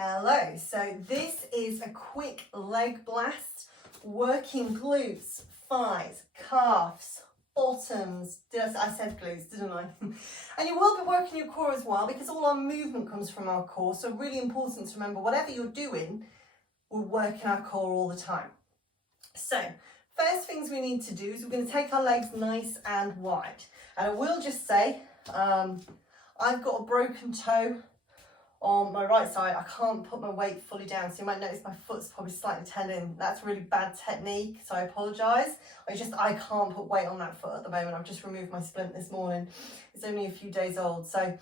Hello, so this is a quick leg blast, working glutes, thighs, calves, bottoms. I said glutes, didn't I? And you will be working your core as well, because all our movement comes from our core. So really important to remember, whatever you're doing, we're working our core all the time. So first things we need to do is we're going to take our legs nice and wide. And I will just say, I've got a broken toe on my right side. I can't put my weight fully down, so you might notice my foot's probably slightly tending. That's really bad technique, so I apologise. I can't put weight on that foot at the moment. I've just removed my splint this morning. It's only a few days old, so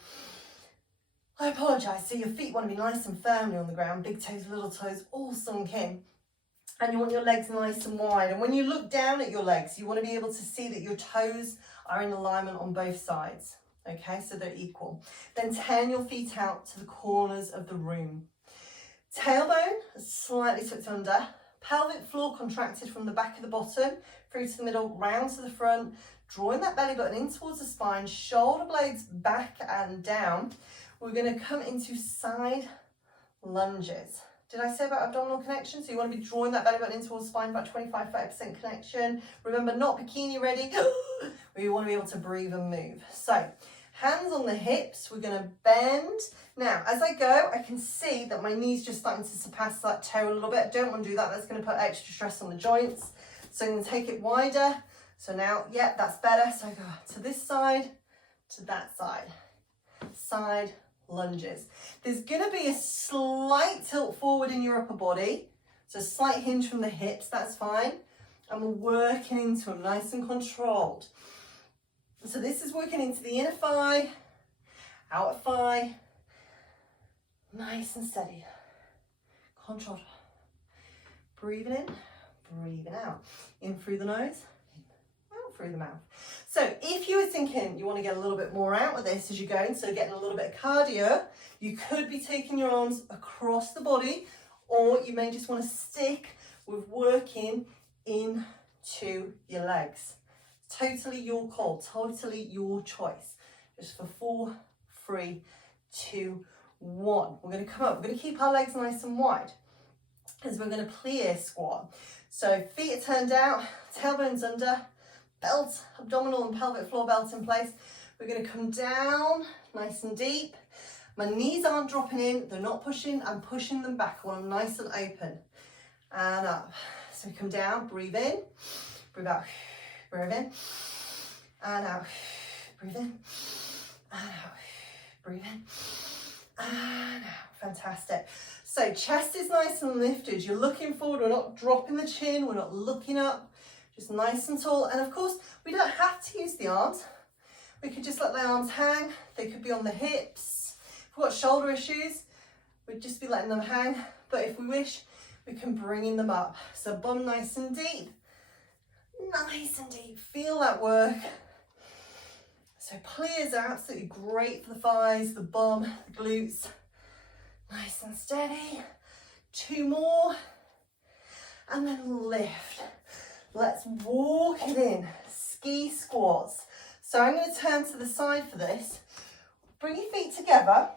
I apologise. So your feet want to be nice and firmly on the ground, big toes, little toes, all sunk in. And you want your legs nice and wide. And when you look down at your legs, you want to be able to see that your toes are in alignment on both sides. Okay, so they're equal. Then turn your feet out to the corners of the room. Tailbone slightly tucked under. Pelvic floor contracted from the back of the bottom through to the middle, round to the front. Drawing that belly button in towards the spine. Shoulder blades back and down. We're going to come into side lunges. Did I say about abdominal connection? So you want to be drawing that belly button in towards the spine, about 25-30% connection. Remember, not bikini ready. We want to be able to breathe and move. So hands on the hips, we're going to bend. Now, as I go, I can see that my knee's just starting to surpass that toe a little bit. I don't want to do that. That's going to put extra stress on the joints. So I'm going to take it wider. So now, yeah, that's better. So I go to this side, to that side. Side lunges. There's going to be a slight tilt forward in your upper body. So a slight hinge from the hips, that's fine. And we're working into them, nice and controlled. So this is working into the inner thigh, outer thigh, nice and steady, controlled. Breathing in, breathing out. In through the nose, out through the mouth. So if you were thinking you want to get a little bit more out of this as you go, instead of getting a little bit of cardio, you could be taking your arms across the body, or you may just want to stick with working into your legs. Totally your call, totally your choice. Just for 4, 3, 2, 1. We're going to come up. We're going to keep our legs nice and wide as we're going to plie squat. So feet are turned out, tailbones under, belt, abdominal and pelvic floor belt in place. We're going to come down nice and deep. My knees aren't dropping in, they're not pushing, I'm pushing them back. I want them nice and open. And up. So we come down, breathe in, breathe out. Breathe in and out, breathe in and out, breathe in and out. Fantastic. So chest is nice and lifted. You're looking forward. We're not dropping the chin. We're not looking up. Just nice and tall. And of course, we don't have to use the arms. We could just let the arms hang. They could be on the hips. If we've got shoulder issues, we'd just be letting them hang. But if we wish, we can bring them up. So bum nice and deep. Nice and deep, feel that work. So plies are absolutely great for the thighs, the bum, the glutes. Nice and steady. 2 more. And then lift. Let's walk it in. Ski squats. So I'm going to turn to the side for this. Bring your feet together.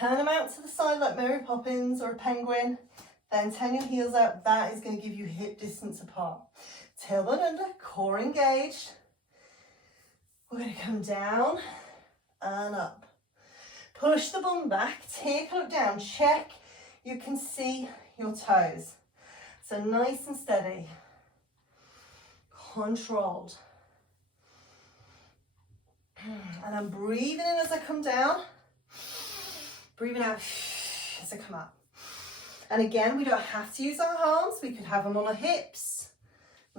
Turn them out to the side like Mary Poppins or a penguin. Then turn your heels out. That is going to give you hip distance apart. Tailbone under, core engaged. We're going to come down and up. Push the bum back, take a look down, check you can see your toes. So nice and steady, controlled. And I'm breathing in as I come down, breathing out as I come up. And again, we don't have to use our arms, we could have them on our hips.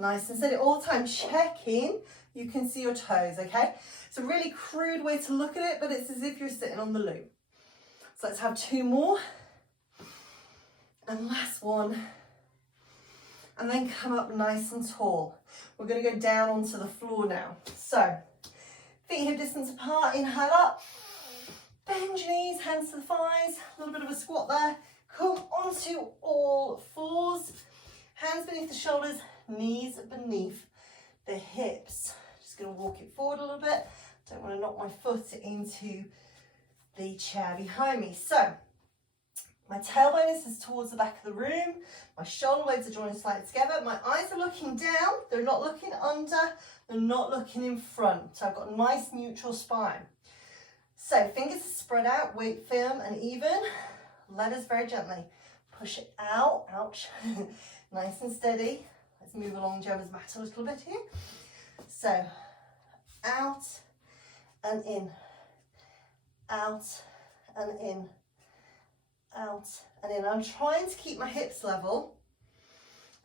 Nice and steady all the time. Check in. You can see your toes, okay? It's a really crude way to look at it, but it's as if you're sitting on the loo. So let's have 2 more. And last one. And then come up nice and tall. We're going to go down onto the floor now. So, feet hip distance apart. Inhale up. Bend your knees, hands to the thighs. A little bit of a squat there. Come onto all fours. Hands beneath the shoulders. Knees beneath the hips. Just going to walk it forward a little bit. Don't want to knock my foot into the chair behind me. So My tailbone is towards the back of the room. My shoulder blades are joined slightly together. My eyes are looking down. They're not looking under. They're not looking in front. So I've got a nice neutral spine. So fingers spread out, weight firm and even. Letters very gently. Push it out. Ouch. Nice and steady. Let's move along Gemma's mat a little bit here. So out and in. Out and in. Out and in. I'm trying to keep my hips level,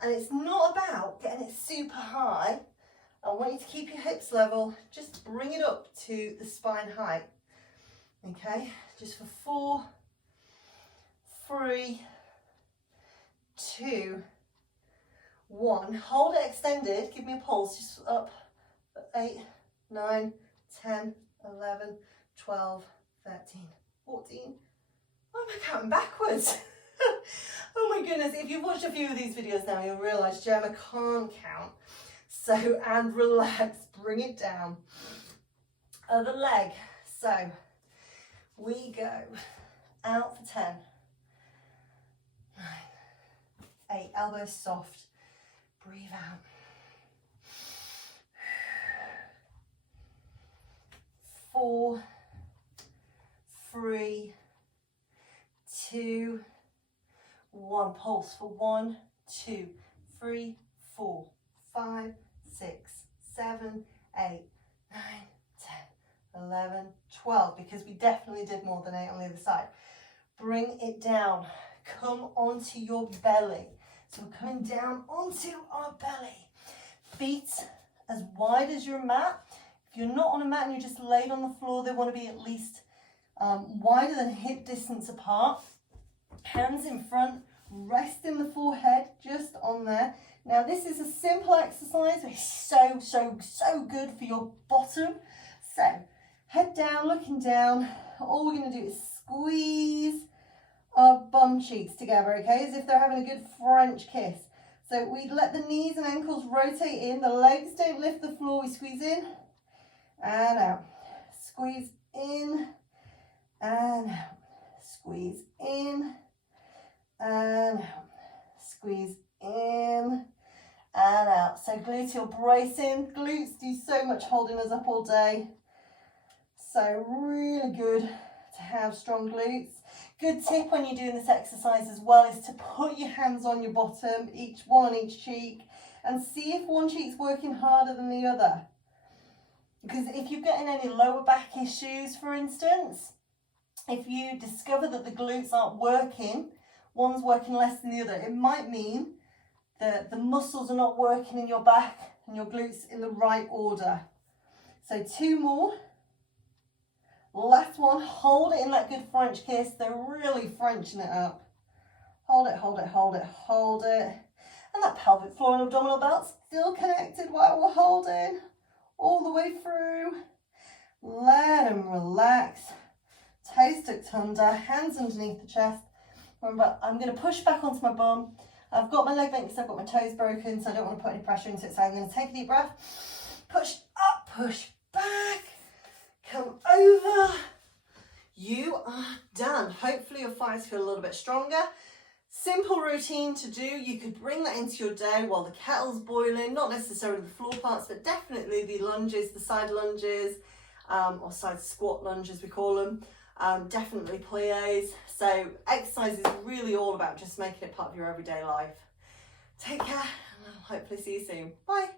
and it's not about getting it super high. I want you to keep your hips level, just bring it up to the spine height. Okay, just for 4, 3, 2, 1. Hold it extended, give me a pulse, just up, 8, 9, 10, 11, 12, 13, 14. Why am I counting backwards? Oh my goodness, if you've watched a few of these videos now, you'll realise Gemma can't count. So, and relax, bring it down. Other leg. So, we go out for 10, 9, 8, elbows soft. Breathe out. 4, 3, 2, 1. Pulse for 1, 2, 3, 4, 5, 6, 7, 8, 9, 10, 11, 12, because we definitely did more than 8 on the other side. Bring it down. Come onto your belly. So we're coming down onto our belly. Feet as wide as your mat. If you're not on a mat and you're just laid on the floor, they want to be at least wider than hip distance apart. Hands in front, rest in the forehead, just on there. Now this is a simple exercise, but it's so good for your bottom. So head down, looking down. All we're going to do is squeeze our bum cheeks together, okay, as if they're having a good French kiss. So we let the knees and ankles rotate in, the legs don't lift the floor, we squeeze in and out. Squeeze in and out. Squeeze in and out. Squeeze in and out. So gluteal bracing. Glutes do so much holding us up all day. So really good to have strong glutes. Good tip when you're doing this exercise as well is to put your hands on your bottom, one on each cheek, and see if one cheek's working harder than the other. Because if you're getting any lower back issues, for instance, if you discover that the glutes aren't working, one's working less than the other, it might mean that the muscles are not working in your back and your glutes in the right order. So 2 more. Last one, hold it in that good French kiss. They're really Frenching it up. Hold it, hold it, hold it, hold it. And that pelvic floor and abdominal belt still connected while we're holding all the way through. Let them relax. Toes tucked under, hands underneath the chest. Remember, I'm going to push back onto my bum. I've got my leg bent because I've got my toes broken, so I don't want to put any pressure into it. So I'm going to take a deep breath. Push up, push back. Come over. You are done. Hopefully your thighs feel a little bit stronger. Simple routine to do. You could bring that into your day while the kettle's boiling. Not necessarily the floor parts, but definitely the lunges, the side lunges, or side squat lunges we call them. Definitely plies. So exercise is really all about just making it part of your everyday life. Take care, and I'll hopefully see you soon. Bye.